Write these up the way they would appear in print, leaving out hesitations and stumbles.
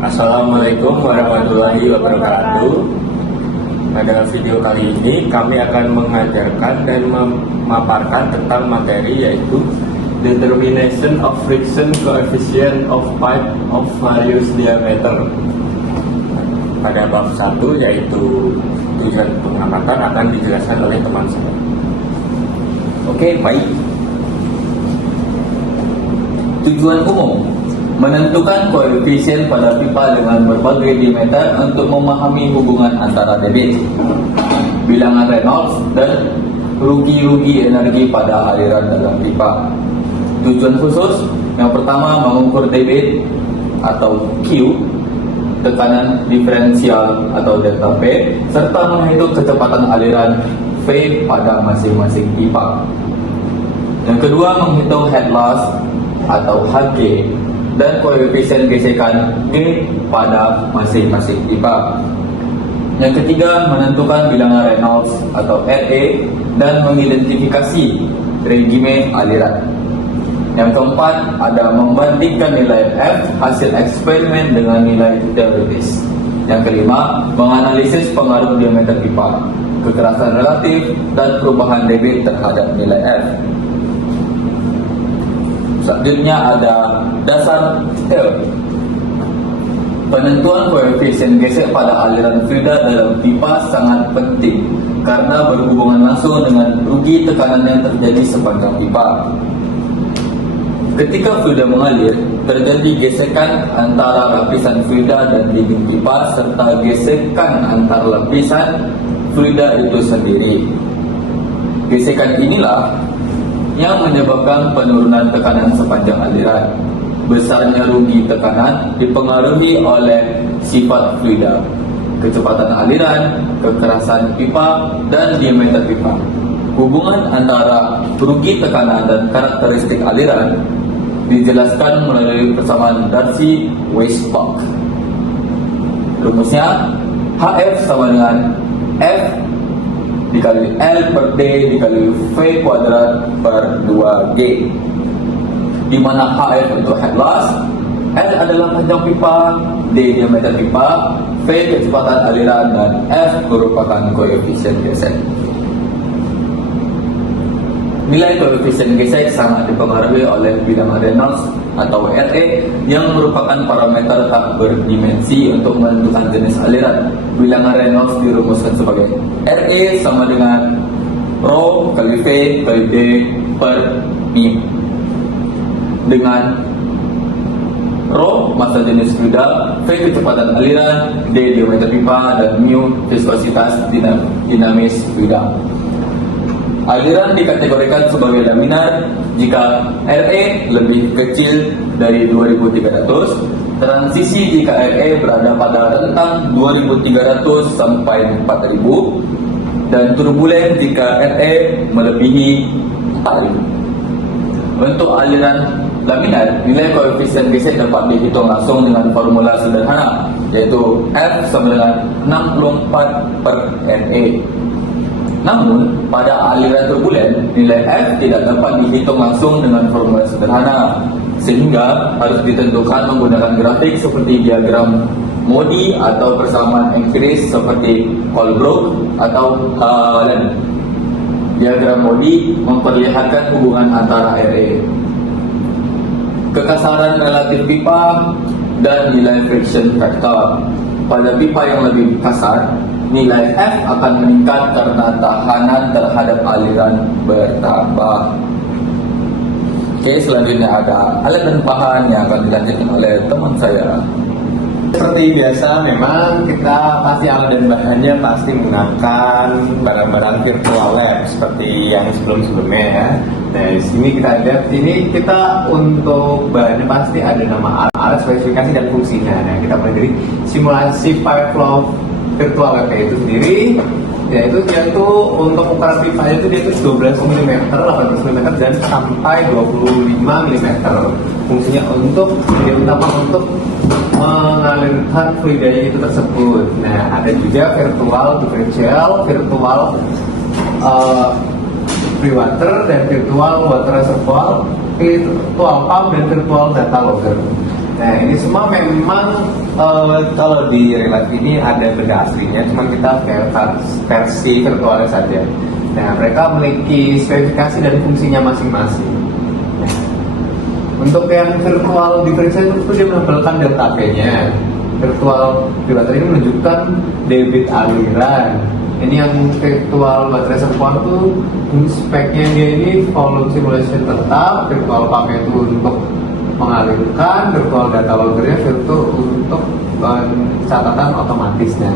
Assalamualaikum warahmatullahi wabarakatuh. Pada video kali ini kami akan mengajarkan dan memaparkan tentang materi yaitu Determination of Friction Coefficient of Pipe of Various Diameter. Pada bab 1 yaitu tujuan pengamatan akan dijelaskan oleh teman saya. Oke, baik. Tujuan umum: menentukan koefisien pada pipa dengan berbagai diameter untuk memahami hubungan antara debit, bilangan Reynolds, dan rugi-rugi energi pada aliran dalam pipa. Tujuan khusus yang pertama mengukur debit atau Q, tekanan diferensial atau delta P, serta menghitung kecepatan aliran V pada masing-masing pipa. Yang kedua menghitung head loss atau HG dan koefisien gesekan G pada masing-masing pipa. Yang ketiga menentukan bilangan Reynolds atau RA dan mengidentifikasi regime aliran. Yang keempat ada membandingkan nilai F hasil eksperimen dengan nilai teoritis. Yang kelima menganalisis pengaruh diameter pipa, kekerasan relatif, dan perubahan debit terhadap nilai F. Selanjutnya ada dasar teori. Penentuan koefisien gesek pada aliran fluida dalam pipa sangat penting karena berhubungan langsung dengan rugi tekanan yang terjadi sepanjang pipa. Ketika fluida mengalir, terjadi gesekan antara lapisan fluida dan dinding pipa serta gesekan antar lapisan fluida itu sendiri. Gesekan inilah yang menyebabkan penurunan tekanan sepanjang aliran. Besarnya rugi tekanan dipengaruhi oleh sifat fluida, kecepatan aliran, kekerasan pipa, dan diameter pipa. Hubungan antara rugi tekanan dan karakteristik aliran dijelaskan melalui persamaan Darcy-Weisbach. Rumusnya HF sama dengan F dikali L per D dikali V kuadrat per 2G, di mana HF itu head loss, L adalah panjang pipa, D diameter pipa, V kecepatan aliran, dan F merupakan koefisien gesek. Nilai koefisien gesek sangat dipengaruhi oleh bilangan Reynolds atau RA yang merupakan parameter tak berdimensi untuk menentukan jenis aliran. Bilangan Reynolds dirumuskan sebagai RA sama dengan Rho kali V kali D per mu, dengan Rho massa jenis fluida, V kecepatan aliran, D diameter pipa, dan mu viskositas dinamis fluida. Aliran dikategorikan sebagai laminar jika RA lebih kecil dari 2300, transisi jika RA berada pada rentang 2300 sampai 4000, dan turbulen jika RA melebihi 4000. Untuk aliran laminar, nilai koefisien gesek dapat dihitung langsung dengan formula sederhana, yaitu F sama dengan 64 per RA. Namun, pada aliran turbulen, nilai F tidak dapat dihitung langsung dengan formula sederhana, sehingga harus ditentukan menggunakan grafik seperti diagram Modi atau persamaan empiris seperti Colebrook atau Haaland. Diagram Modi memperlihatkan hubungan antara RA, kekasaran relatif pipa, dan nilai friction factor. Pada pipa yang lebih kasar, nilai F akan meningkat karena tekanan terhadap aliran bertambah. Oke, selanjutnya ada alat dan bahan yang akan dilanjutkan oleh teman saya. Seperti biasa, memang kita pasti alat dan bahannya pasti menggunakan barang-barang virtual lab seperti yang sebelum-sebelumnya ya. Nah, di sini kita lihat, ini kita untuk bahannya pasti ada nama alat, spesifikasi, dan fungsinya. Nah, kita mulai dari simulasi pipe flow virtual lab itu sendiri, yaitu untuk ukuran pipanya itu dia itu 12 mm, 18 mm, dan sampai 25 mm. Fungsinya yang utama untuk mengalirkan fluidanya itu tersebut. Nah, ada juga virtual differential, virtual free water, dan virtual water reservoir, virtual pump, dan virtual data logger. Nah ini semua memang kalau di real life ini ada benda aslinya, cuman kita versi virtualnya saja. Nah mereka memiliki spesifikasi dan fungsinya masing-masing. Nah, untuk yang virtual differential itu dia menampilkan delta V-nya. Virtual baterai ini menunjukkan debit aliran. Ini yang virtual baterai sekuan tuh speknya dia ini volume simulation tetap, virtual pump itu untuk mengalirkan, virtual data loggernya untuk catatan otomatisnya.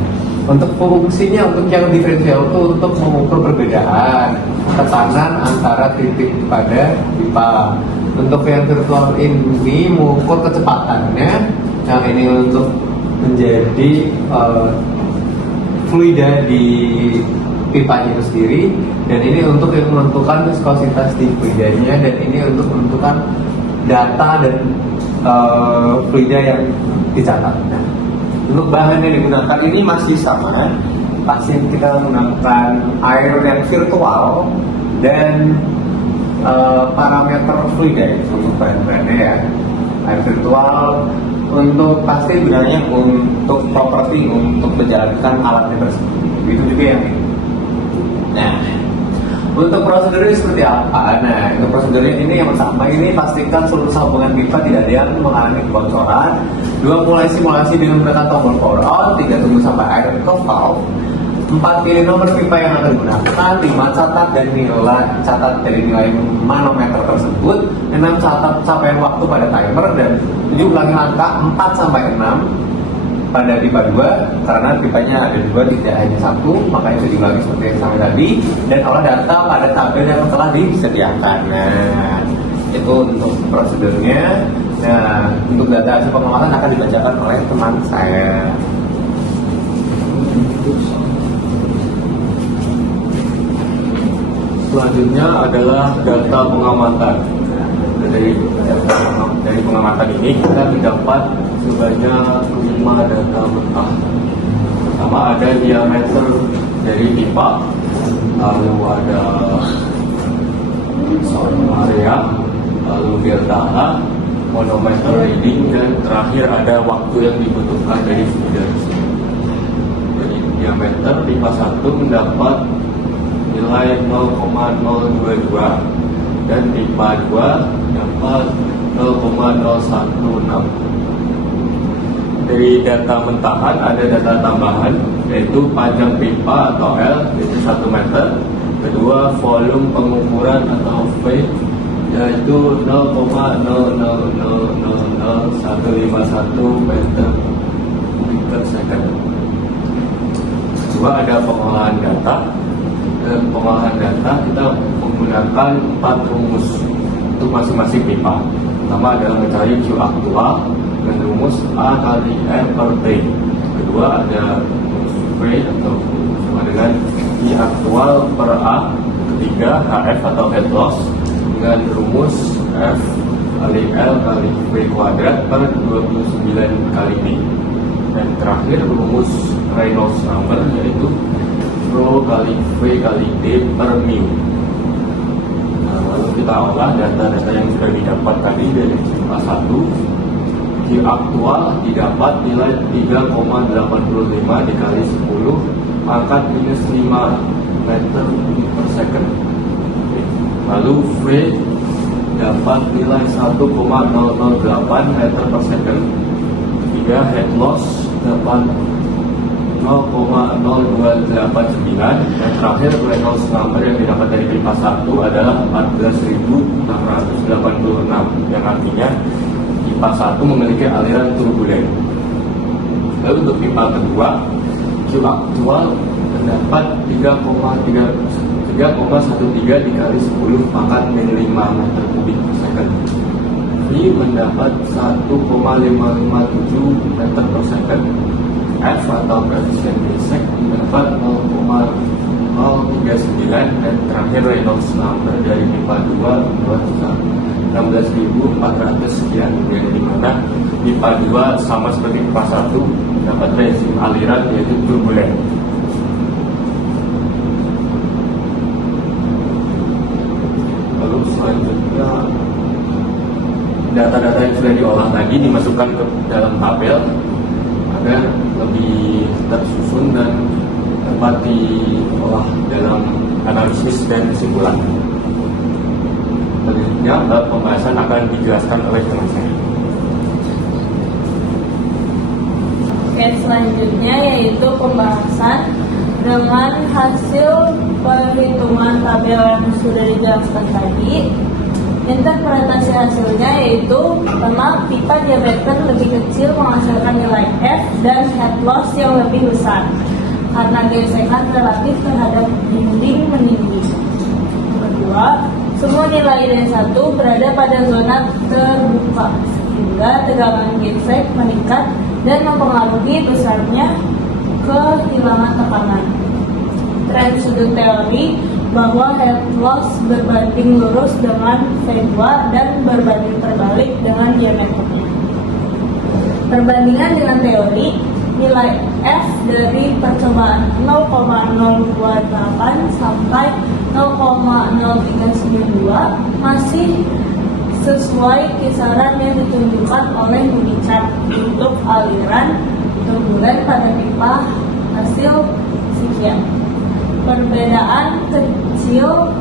Untuk fungsinya, untuk yang diferensial itu untuk mengukur perbedaan tekanan antara titik pada pipa. Untuk yang virtual ini mengukur kecepatannya, yang ini untuk menjadi fluida di pipanya itu sendiri, dan ini untuk yang menentukan viskositas di fluidanya, dan ini untuk menentukan data dan fluida yang dicatat. Nah, untuk bahan yang digunakan ini masih sama, pasti kita menggunakan air yang virtual dan parameter fluida untuk bahan-bahannya ya. Air virtual untuk pasti gunanya untuk properti untuk menjalankan alatnya tersebut. Itu juga yang ini. Nah, untuk prosedurnya seperti apa? Nah, untuk prosedurnya ini yang pertama ini pastikan seluruh sambungan pipa tidak ada yang mengalami kebocoran. 2. Mulai simulasi dengan menekan tombol power on. 3. Tunggu sampai air ke valve. 4. Pilih nomor pipa yang akan digunakan. 5. Catat dari nilai manometer tersebut. 6. Catat capaian waktu pada timer. Dan 7. Ulangi langkah 4 sampai 6 pada pipa 2, karena pipanya ada 2 tidak hanya 1, makanya itu diulangi seperti yang sama tadi, dan olah data pada tabel yang telah disediakan. Nah, itu untuk prosedurnya. Nah, untuk data hasil pengawasan akan dibacakan oleh teman saya. Selanjutnya adalah data pengamatan. Dari pengamatan ini kita mendapat sebanyak 5 data mentah. Pertama ada diameter dari pipa, lalu ada sound area, lalu delta H, manometer reading, dan terakhir ada waktu yang dibutuhkan dari feeder. Jadi diameter pipa 1 mendapat nilai 0,022 dan pipa 2 dapat 0,016. Dari data mentahan ada data tambahan, yaitu panjang pipa atau L yaitu 1 meter. Kedua, volume pengukuran atau V yaitu 0,0000151 meter kubik per second. Kedua, ada pengolahan data. Dalam pengolahan data kita menggunakan 4 rumus untuk masing-masing pipa. Pertama adalah mencari Q aktual dengan rumus A kali R per T. Kedua ada rumus V atau sama dengan I aktual per A. Ketiga HF atau head loss dengan rumus F kali L kali V kuadrat per 29 kali B. Dan terakhir rumus Reynolds number yaitu Rho kali V kali D per mu. Nah, lalu kita olah data-data yang sudah didapat tadi dari pipa 1. Q aktual didapat nilai 3,85 dikali 10 pangkat minus 5 meter kubik per second. Lalu V dapat nilai 1,008 meter per second. Ketiga, head loss dapat 0,0289, dan terakhir Reynolds number yang didapat dari pipa 1 adalah 14.686, yang artinya pipa 1 memiliki aliran turbulen. Lalu untuk pipa kedua, Q aktual terdapat 3,13 dikali 10 pangkat min 5 meter kubik per second. V mendapat 1,557 meter per second. F atau koefisien Giessen mendapat 0,039, dan terakhir Reynolds number dari pipa 2 16.400 sekian, yang dimana pipa 2 sama seperti pipa 1 dapat rezim aliran yaitu turbulen. Lalu selanjutnya data-data yang sudah diolah tadi dimasukkan ke dalam tabel agar lebih tersusun dan dapat diolah dalam analisis dan kesimpulan. Selanjutnya pembahasan akan dijelaskan oleh teman saya. Oke, selanjutnya yaitu pembahasan dengan hasil perhitungan tabel yang sudah dijelaskan tadi. Interpretasi hasilnya yaitu pertama, pipa diameter lebih kecil menghasilkan nilai F dan head loss yang lebih besar karena gesekan relatif terhadap dinding meninggi. Kedua, semua nilai D1 berada pada zona terbuka sehingga tegangan gesek meningkat dan mempengaruhi besarnya kehilangan tekanan. Tren sudut teori bahwa head loss berbanding lurus dengan V2 dan berbanding terbalik dengan diameternya. Perbandingan dengan teori, nilai F dari percobaan 0,028 sampai 0,0392 masih sesuai kisaran yang ditunjukkan oleh Moody chart untuk aliran turbulen pada pipa hasil sekian. Perbedaan kecil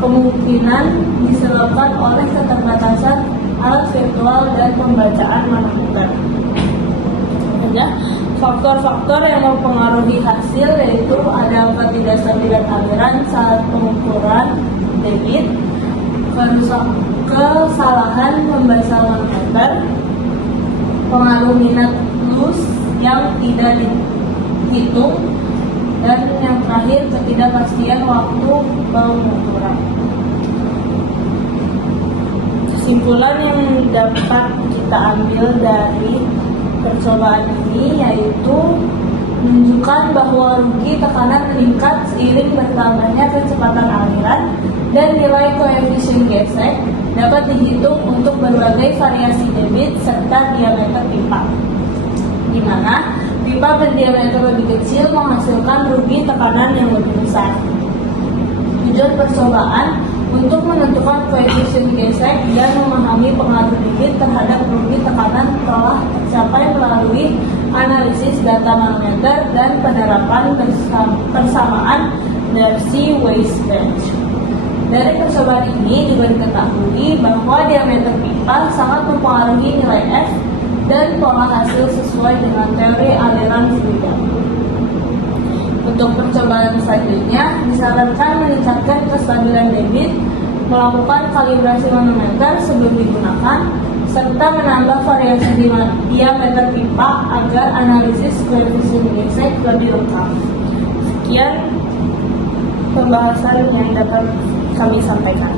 kemungkinan disebabkan oleh keterbatasan alat virtual dan pembacaan manometer. Faktor-faktor yang mempengaruhi hasil yaitu ada ketidakstabilan aliran saat pengukuran debit, kesalahan membaca manometer, pengaruh minat loose yang tidak dihitung, dan yang terakhir ketidakpastian waktu pengukuran. Kesimpulan yang dapat kita ambil dari percobaan ini yaitu menunjukkan bahwa rugi tekanan meningkat seiring bertambahnya kecepatan aliran dan nilai koefisien gesek dapat dihitung untuk berbagai variasi debit serta diameter pipa, di mana pipa berdiameter lebih kecil menghasilkan rugi tekanan yang lebih besar. Tujuan percobaan untuk menentukan koefisien gesek dan memahami pengaruh debit terhadap rugi tekanan telah tercapai melalui analisis data manometer dan penerapan persamaan Darcy Weiss bench. Dari percobaan ini juga diketahui bahwa diameter pipa sangat mempengaruhi nilai F dan pola hasil sesuai dengan teori aliran fluida. Untuk percobaan selanjutnya, disarankan meningkatkan kestabilan debit, melakukan kalibrasi manometer sebelum digunakan, serta menambah variasi diameter pipa agar analisis koefisien gesek lebih lengkap. Sekian pembahasan yang dapat kami sampaikan.